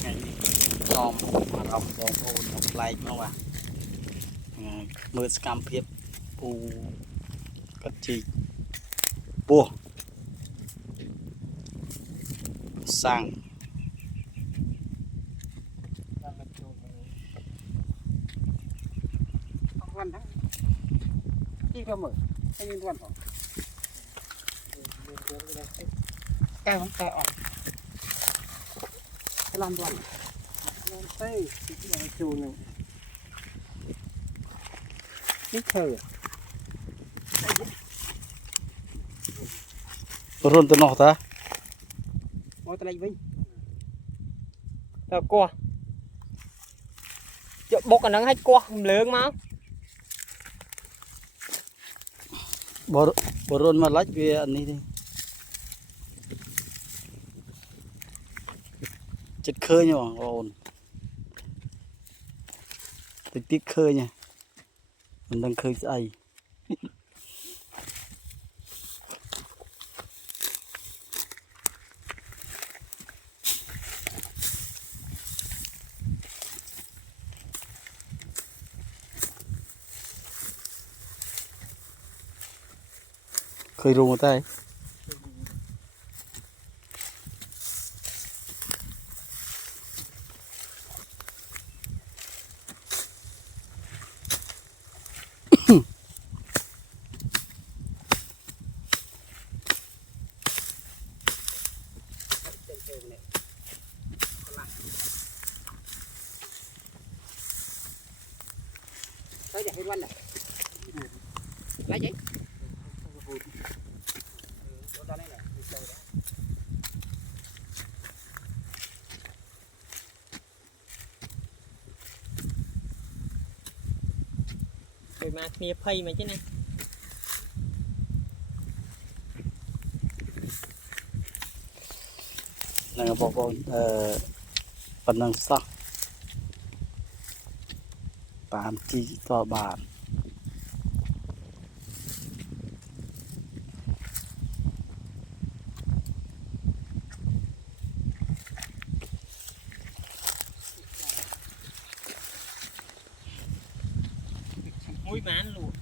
ไงนี่น้อมมาเราบองโอนมาไล่มาว่ะมือสกรรมเพียบปูกัดจีปัวสร้างวันทั้งที่ก็เหมือนให้ยืนวันของแก้ของแกออกให้ลำวันเต้ที่เราจูหนึ่งนี่เธอรุ่นตัวนอกตา โอ้ตะไลวิ่ง Rồi cua Chợ bột cả nắng hết cua lớn mà บรุ่นมาลัดเวียอันนี้ดิจัดเคยอยู่โอนติดเคยเนี่ยมันดังเคยใส่เคยรู้มาได้เฮ้ยอยากให้วันไหนไรvậy Rồi mà kia phây mà chứ này นั่นก็บอกว่าปนังซักตามที่ตัวบาทMũi mán luôn